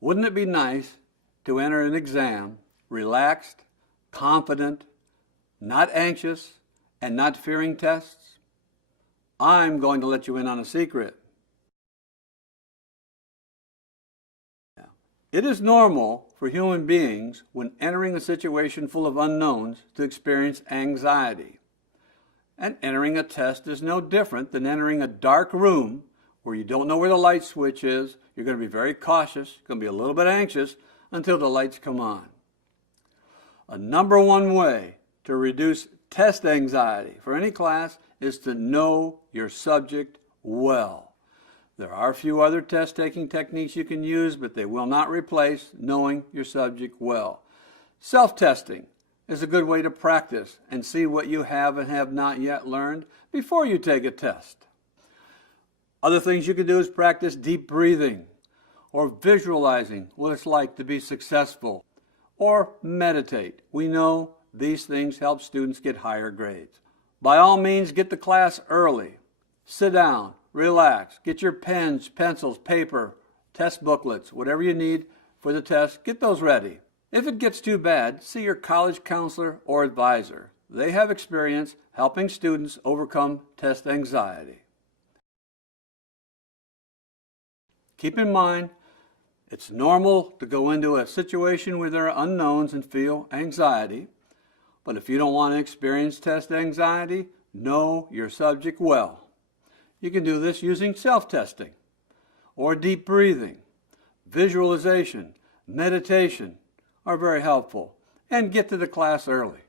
Wouldn't it be nice to enter an exam relaxed, confident, not anxious, and not fearing tests? I'm going to let you in on a secret. It is normal for human beings, when entering a situation full of unknowns, to experience anxiety. And entering a test is no different than entering a dark room where you don't know where the light switch is. You're going to be very cautious, you're going to be a little bit anxious until the lights come on. A number one way to reduce test anxiety for any class is to know your subject well. There are a few other test-taking techniques you can use, but they will not replace knowing your subject well. Self-testing is a good way to practice and see what you have and have not yet learned before you take a test. Other things you can do is practice deep breathing, or visualizing what it's like to be successful, or meditate. We know these things help students get higher grades. By all means, get to class early. Sit down, relax, get your pens, pencils, paper, test booklets, whatever you need for the test, get those ready. If it gets too bad, see your college counselor or advisor. They have experience helping students overcome test anxiety. Keep in mind, it's normal to go into a situation where there are unknowns and feel anxiety, but if you don't want to experience test anxiety, know your subject well. You can do this using self-testing, or deep breathing. Visualization, meditation are very helpful, and get to the class early.